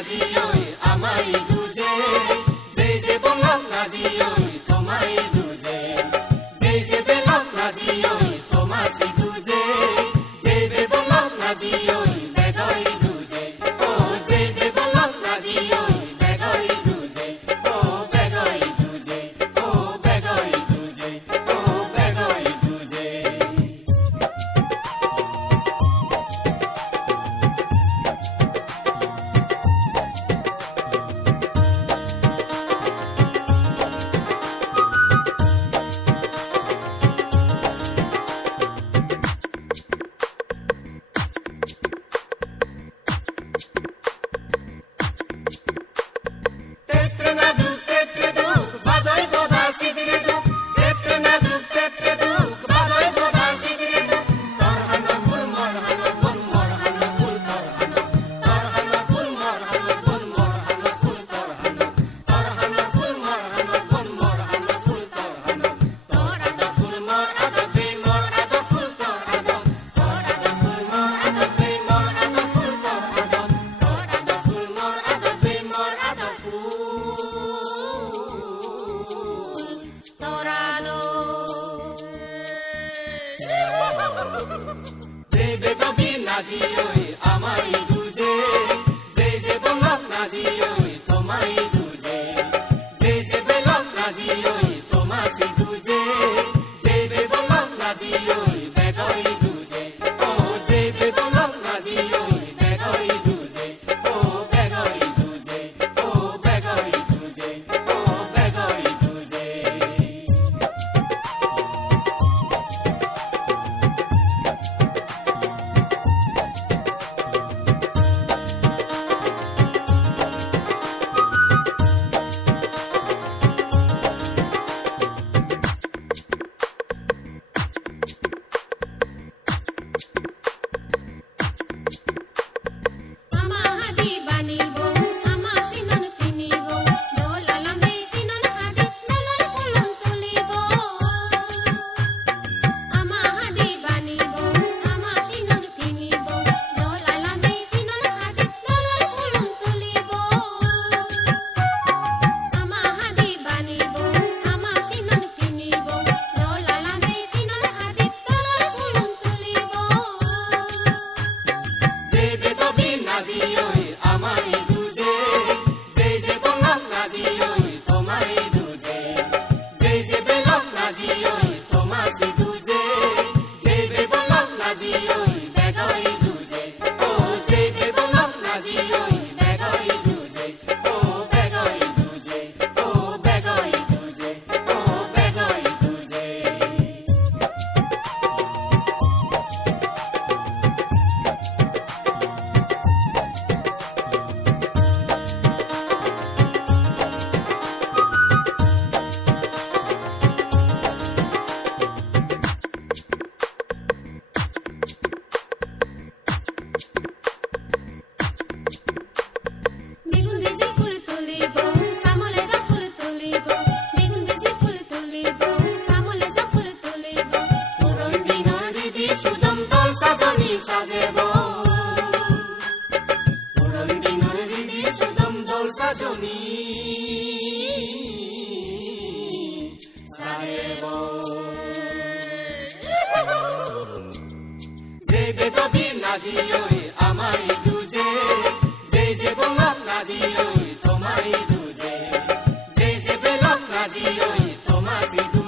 নাজিও আমায় বুঝে যে বলা বললাম নাজিও Brasil. gazebo Ora mi dinare vidi se dom dolsa giorni Sarebo Zebe topi nazioi amari duze Zeze bongat nazioi tomari duze Zeze belot nazioi tomasi duze